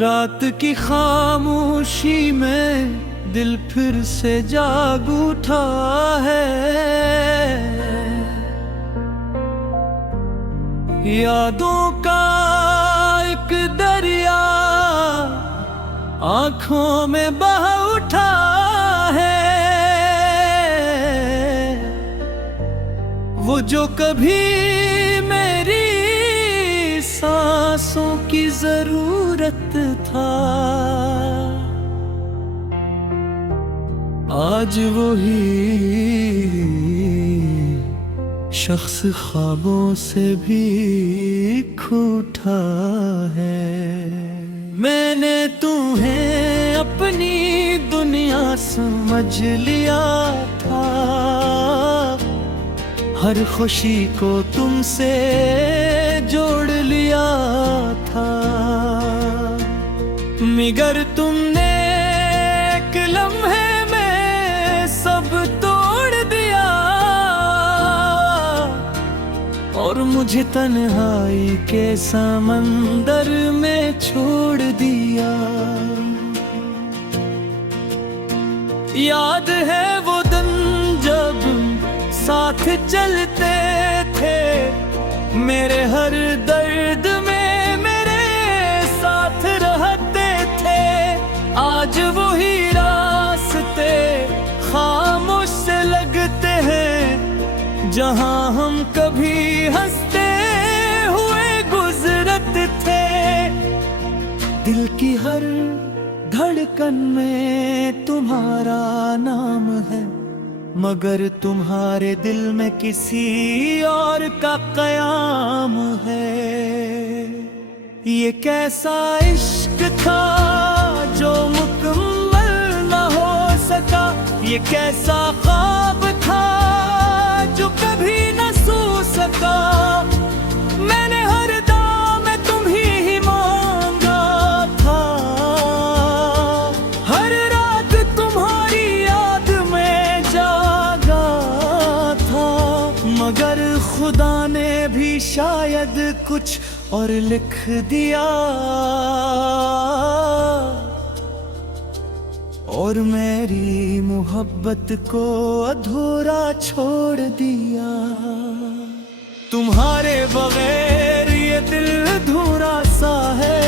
रात की खामोशी में दिल फिर से जाग उठा है। यादों का एक दरिया आंखों में बह उठा है। वो जो कभी मेरी सांसों की जरूरत था, आज वही शख्स ख्वाबों से भी रूठा है। मैंने तुम्हें अपनी दुनिया समझ लिया था, हर खुशी को तुमसे जोड़ लिया था। मगर तुमने एक लम्हे में सब तोड़ दिया और मुझे तन्हाई के समंदर में छोड़ दिया। याद है वो दिन जब साथ चलते थे, मेरे हर दर्द में मेरे साथ रहते थे। आज वही रास्ते खामोश से लगते हैं, जहां हम कभी हंसते हुए गुजरते थे। दिल की हर धड़कन में तुम्हारा नाम है, मगर तुम्हारे दिल में किसी और का कयाम है। ये कैसा इश्क था जो मुकम्मल न हो सका, ये कैसा ख्वाब था जो कभी न सो सका। मैंने हर दाम में तुम्ही मांगा था, हर रात तुम्हारी याद में जागा था। मगर खुदा ने भी शायद कुछ और लिख दिया और मेरी मोहब्बत को अधूरा छोड़ दिया। तुम्हारे बगैर ये दिल अधूरा सा है,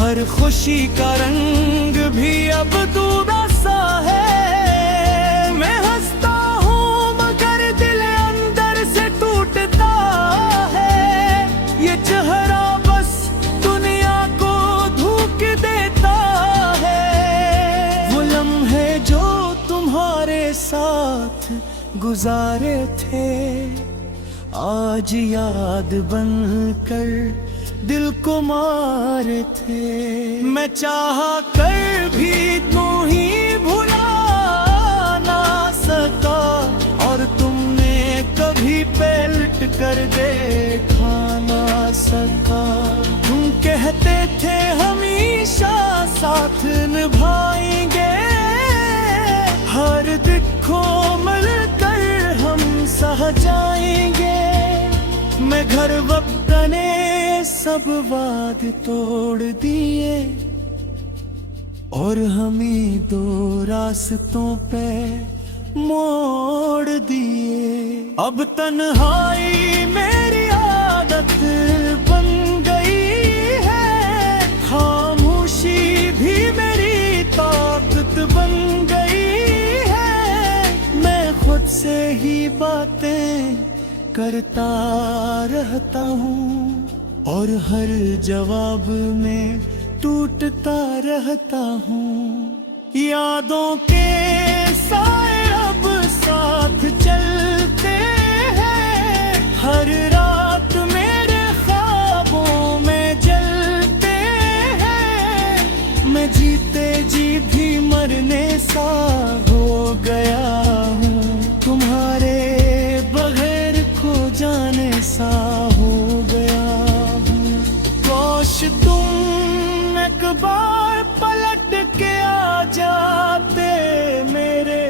हर खुशी का रंग भी अब अधूरा सा है। मैं हंसता हूँ मगर दिल अंदर से टूटता है, ये चेहरा बस दुनिया को धोख देता है। वो लम्हे जो तुम्हारे साथ गुजारे थे, आज याद बनकर दिल को मारे थे। मैं चाहा कर भी तू ही भुला ना सका, और तुमने कभी पलट कर देखा ना सका। तुम कहते थे हमेशा साथ निभाएंगे, हर दिखों मिलकर हम सह जाएंगे। मैं घर वतने सब वाद तोड़ दिए और हमें दो रास्तों पे मोड़ दिए। अब तन्हाई मेरी आदत बन गई है, खामोशी भी मेरी ताकत बन गई है। मैं खुद से ही बातें करता रहता हूँ और हर जवाब में टूटता रहता हूँ। यादों के साए अब साथ चलते हैं, हर रात मेरे ख्वाबों में जलते हैं। मैं जीते जी भी मरने सा हो गया हूँ, तुम्हारे बगैर खो जाने सा हो गया हूँ। काश तुम एक बार पलट के आ जाते, मेरे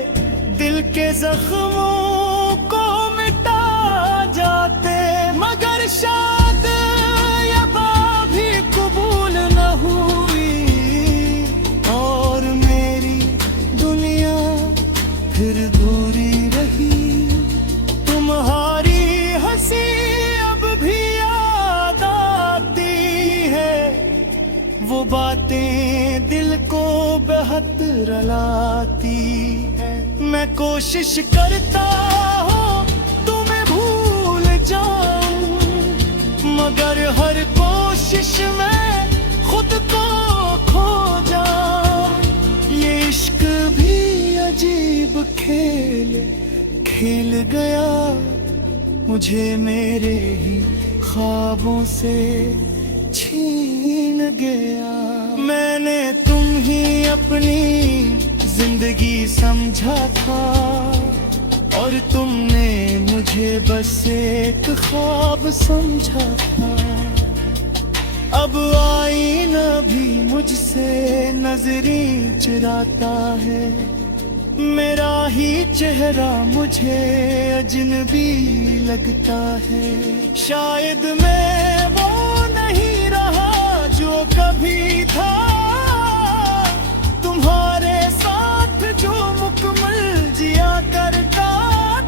दिल के जख्मों को मिटा जाते। मगर शायद ये बात भी कबूल वो बातें दिल को बेहद रुलाती है। मैं कोशिश करता हूँ तुम्हें भूल जाऊं, मगर हर कोशिश में खुद को खो जाऊं। ये इश्क भी अजीब खेल खेल गया, मुझे मेरे ही ख्वाबों से छीन गया। मैंने तुम ही अपनी जिंदगी समझा था, और तुमने मुझे बस एक ख्वाब समझा था। अब आईना भी मुझसे नजरें चुराता है, मेरा ही चेहरा मुझे अजनबी लगता है। शायद मैं वो नहीं रहा जो कभी था, तुम्हारे साथ जो मुकम्मल जिया करता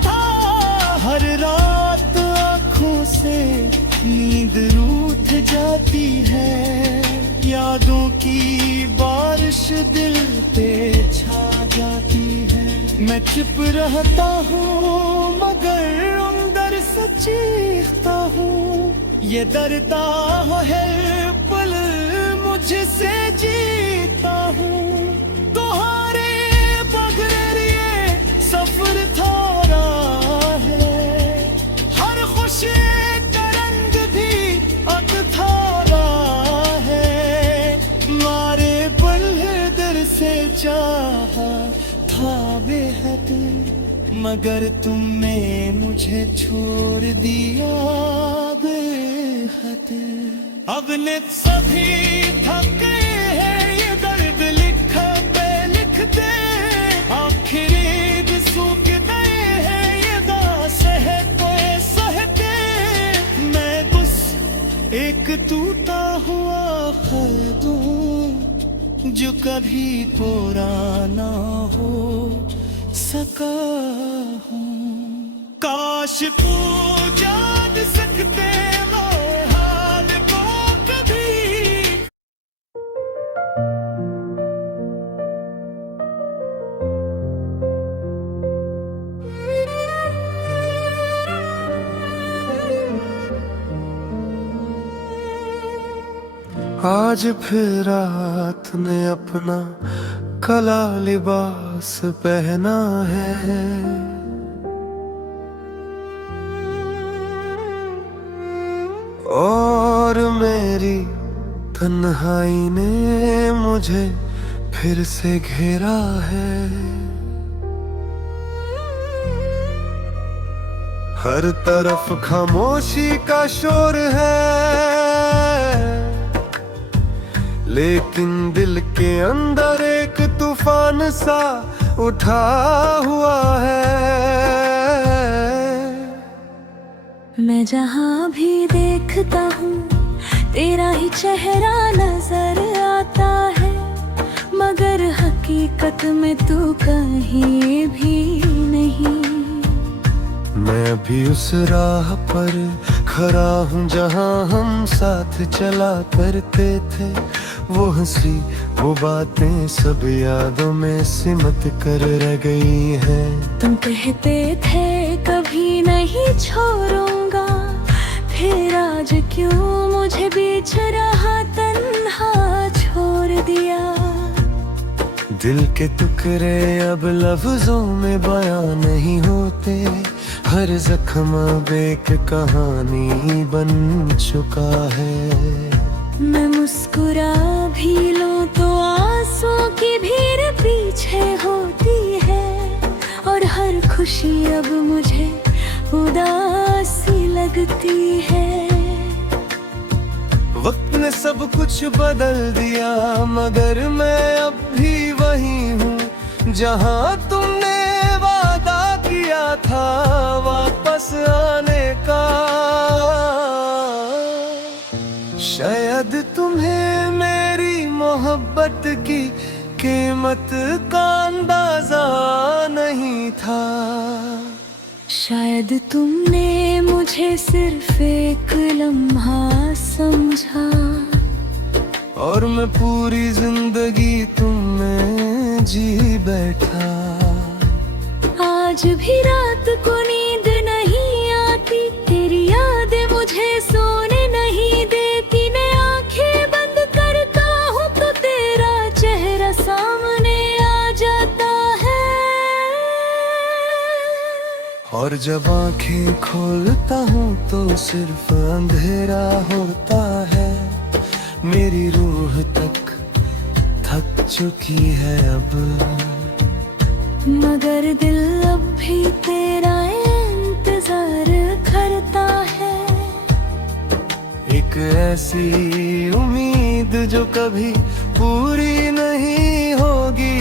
था। हर रात आँखों से नींद रूठ जाती है, यादों की बारिश दिल पे छा जाती है। मैं चुप रहता हूँ मगर अंदर से चीखता हूँ, ये डरता है पल मुझसे जीता हूँ। तुम्हारे बगैर ये सफर थोड़ा है, हर खुशी का रंग भी अधूरा है। मारे पल दर से चाहा था बेहद, मगर तुमने मुझे छोड़ दिया बेहद। अब ने सभी थके हैं ये दर्द लिखा पे लिखते, आखिरी भी सूख गए हैं ये दास है कोई सहते। मैं बस एक टूटा हुआ खत हूँ जो कभी पूरा ना हो सका हूँ। काश पूजा सकते वो हाल को कभी। आज फिर रात ने अपना काला लिबास पहना है, और मेरी तन्हाई ने मुझे फिर से घेरा है। हर तरफ खामोशी का शोर है, लेकिन दिल के अंदर एक तूफान सा उठा हुआ है। मैं जहाँ भी देखता हूँ तेरा ही चेहरा नजर आता है, मगर हकीकत में तू कहीं भी नहीं। मैं भी उस राह पर खड़ा हूँ जहाँ हम साथ चला करते थे। वो हंसी वो बातें सब यादों में सिमट कर रह गई हैं। तुम कहते थे कभी नहीं छोड़ूंगा, फिर आज क्यों मुझे बीच रहा तन्हा छोड़ दिया। दिल के टुकड़े अब लफ्जों में बयां नहीं होते, हर जख्म एक कहानी बन चुका है। मैं मुस्कुरा भी लूं तो आंसुओं की भीड़ पीछे होती है, और हर खुशी अब मुझे उदासी लगती है। वक्त ने सब कुछ बदल दिया, मगर मैं अब भी वही हूँ जहाँ तुमने वादा किया था वापस आने का। शायद तुम्हें मेरी मोहब्बत की कीमत का अंदाजा नहीं था। शायद तुमने मुझे सिर्फ एक लम्हा समझा, और मैं पूरी जिंदगी तुम में जी बैठा। आज भी रात को नींद नहीं आती, तेरी यादें मुझे सोने नहीं देती। मैं आंखें बंद करता हूँ तो तेरा चेहरा सामने आ जाता है। और जब आंखें खोलता हूँ तो सिर्फ अंधेरा होता है। मेरी रूह तक थक चुकी है अब, मगर दिल अब भी तेरा इंतजार करता है। एक ऐसी उम्मीद जो कभी पूरी नहीं होगी,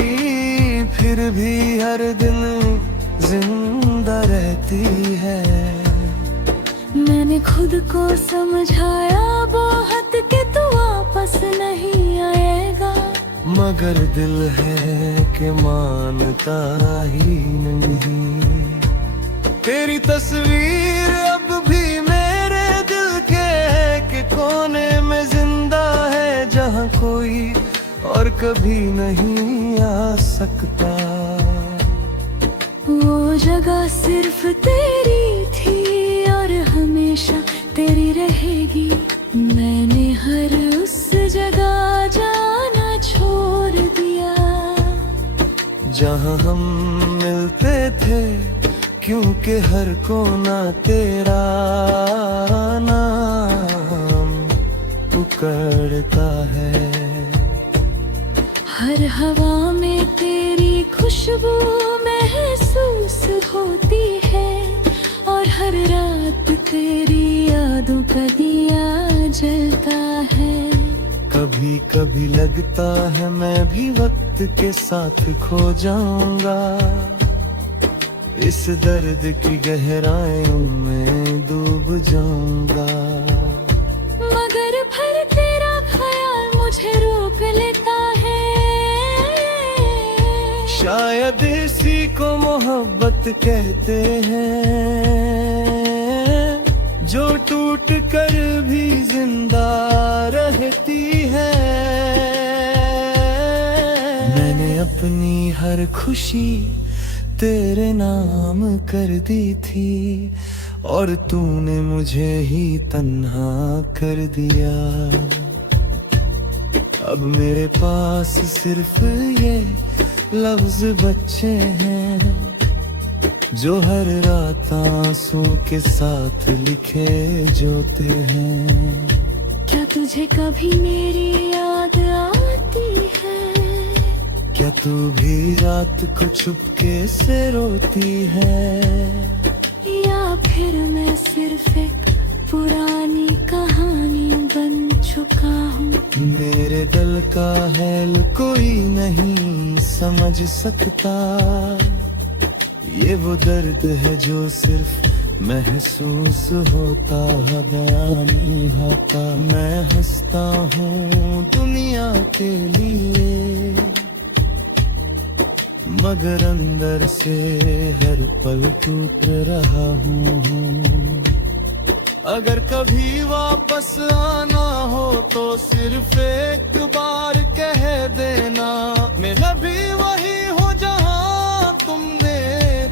फिर भी हर दिन जिंदा रहती है। मैंने खुद को समझाया बहुत कि तू वापस नहीं आएगा, मगर दिल है कि मानता ही नहीं। तेरी तस्वीर अब भी मेरे दिल के एक कोने में जिंदा है, जहाँ कोई और कभी नहीं आ सकता। वो जगह सिर्फ तेरी थी और हमेशा तेरी रहेगी। मैंने हर उस जगह जाना छोड़ दिया, जहाँ हम मिलते थे, क्योंकि हर कोना तेरा नाम पुकारता है। हर हवा में तेरी खुशबू महसूस होती है, और हर रात तेरी यादों का दिया जलता है। कभी कभी लगता है मैं भी वक्त के साथ खो जाऊंगा, इस दर्द की गहराइयों में डूब जाऊंगा। मगर फिर तेरा ख्याल मुझे रोक लेता है। शायद इसी को मोहब्बत कहते हैं, जो टूट कर भी जिंदा रहती है। मैंने अपनी हर खुशी तेरे नाम कर दी थी, और तूने मुझे ही तन्हा कर दिया। अब मेरे पास सिर्फ ये लफ्ज बच्चे हैं, जो हर रात आंसू के साथ लिखे जोते हैं। क्या तुझे कभी मेरी याद आती है? क्या तू भी रात को चुपके से रोती है? या फिर मैं सिर्फ एक पुरानी कहानी बन चुका हूँ? मेरे दिल का हैल कोई नहीं समझ सकता, ये वो दर्द है जो सिर्फ महसूस होता है, बयां नहीं होता। मैं हंसता हूँ दुनिया के लिए, मगर अंदर से हर पल टूट रहा हूँ। अगर कभी वापस आना हो तो सिर्फ एक बार कह देना, मेरा भी वही हो जहाँ तुमने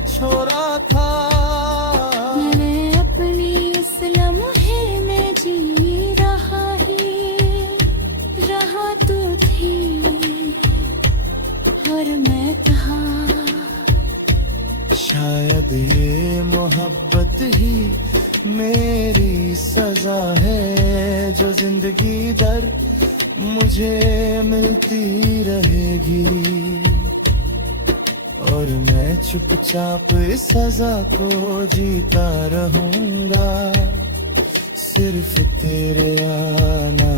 छोड़ा था। मैंने अपनी इस लम्हे में जी रहा तो थी, और मैं कहाँ। शायद ये मोहब्बत ही मेरी सजा है, जो जिंदगी दर मुझे मिलती रहेगी, और मैं चुपचाप इस सजा को जीता रहूंगा, सिर्फ तेरे आना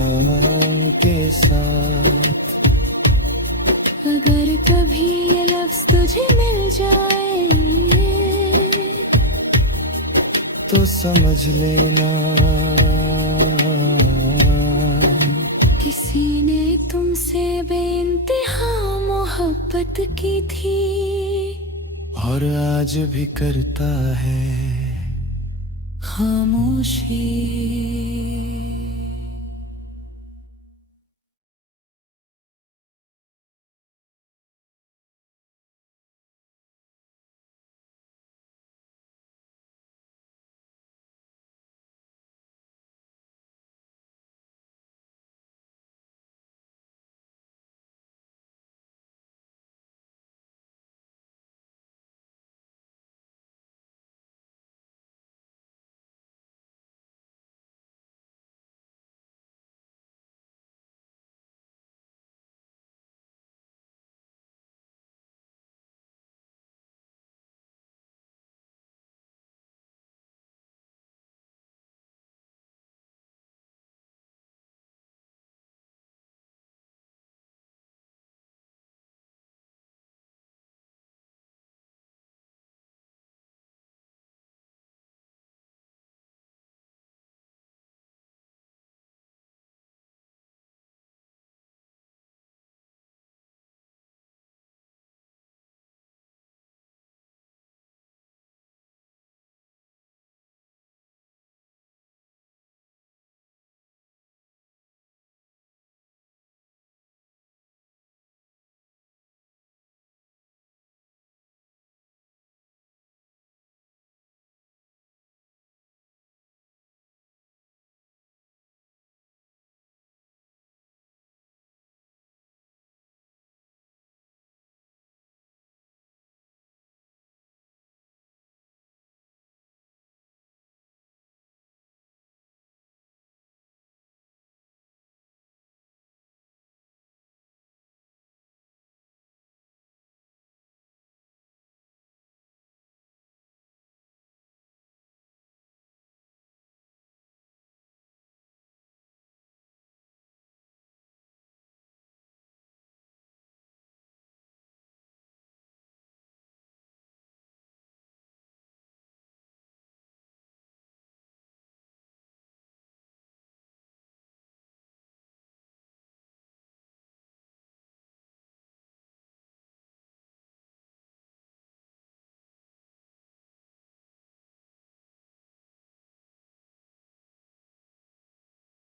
के साथ। अगर कभी ये लफ्ज तुझे मिल जाए तो समझ लेना किसी ने तुमसे बेइंतहा मोहब्बत की थी, और आज भी करता है खामोशी।